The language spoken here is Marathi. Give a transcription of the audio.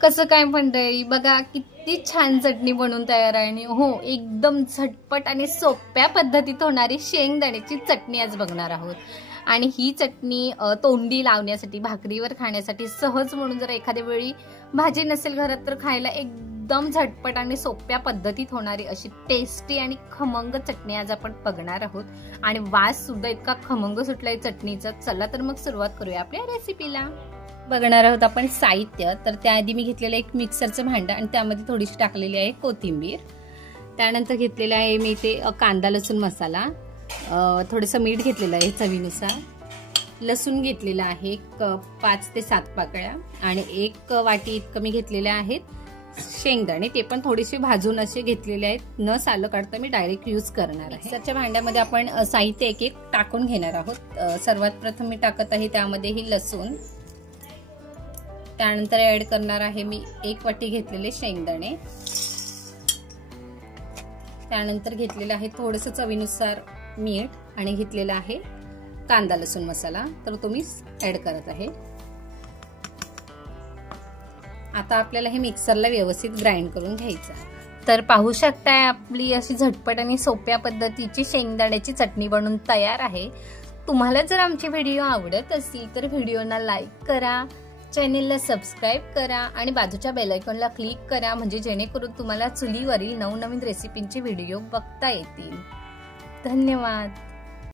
कसं काय मंडळी, बघा किती छान चटणी बनवून तयार आहे. आणि हो, एकदम झटपट आणि सोप्या पद्धतीत होणारी शेंगदाण्याची चटणी आज बघणार आहोत. आणि ही चटणी तोंडी लावण्यासाठी, भाकरीवर खाण्यासाठी सहज, म्हणून जर एखाद्या वेळी भाजी नसेल घरात तर खायला एकदम झटपट आणि सोप्या पद्धतीत होणारी अशी टेस्टी आणि खमंग चटणी आज आपण बघणार आहोत. आणि वास सुद्धा इतका खमंग सुटलाय चटणीचा. चला तर मग सुरुवात करूया आपल्या रेसिपीला. बघणार आहोत आपण साहित्य. तर त्याआधी मी घेतलेलं एक मिक्सरचं भांडं आणि त्यामध्ये थोडीशी टाकलेली आहे कोथिंबीर. त्यानंतर घेतलेला आहे मी ते कांदा लसूण मसाला, थोडंसं मीठ घेतलेलं आहे चवीनुसार, लसूण घेतलेला आहे 5 ते 7 पाकळ्या, आणि 1 वाटी इतकं मी घेतलेले आहेत शेंगदाणे. ते पण थोडेसे भाजून असे घेतलेले आहेत, न सालं काढता मी डायरेक्ट यूज करणार आहे. मिक्सरच्या भांड्यामध्ये आपण साहित्य एक एक टाकून घेणार आहोत. सर्वात प्रथम मी टाकत आहे त्यामध्ये ही लसूण. त्यानंतर ऍड करणार आहे मी 1 वाटी घेतलेले शेंगदाणे. त्यानंतर घेतलेलं आहे थोडंसं चवीनुसार मीठ, आणि घेतलेला आहे कांदा लसूण मसाला. तर तो मी ऍड करत आहे. आता आपल्याला हे मिक्सरला व्यवस्थित ग्राइंड करून घ्यायचं. तर पाहू शकताय आपली अशी झटपट आणि सोप्या पद्धतीची शेंगदाण्याची चटणी बनवून तयार आहे. तुम्हाला जर आमचे व्हिडिओ आवडत असतील तर व्हिडिओला लाईक करा, चॅनेलला सबस्क्राईब करा आणि बाजूच्या बेल आयकॉनला क्लिक करा, म्हणजे जेणेकरून तुम्हाला चुलीवरील नवनवीन रेसिपींचे व्हिडिओ बघता येतील. धन्यवाद.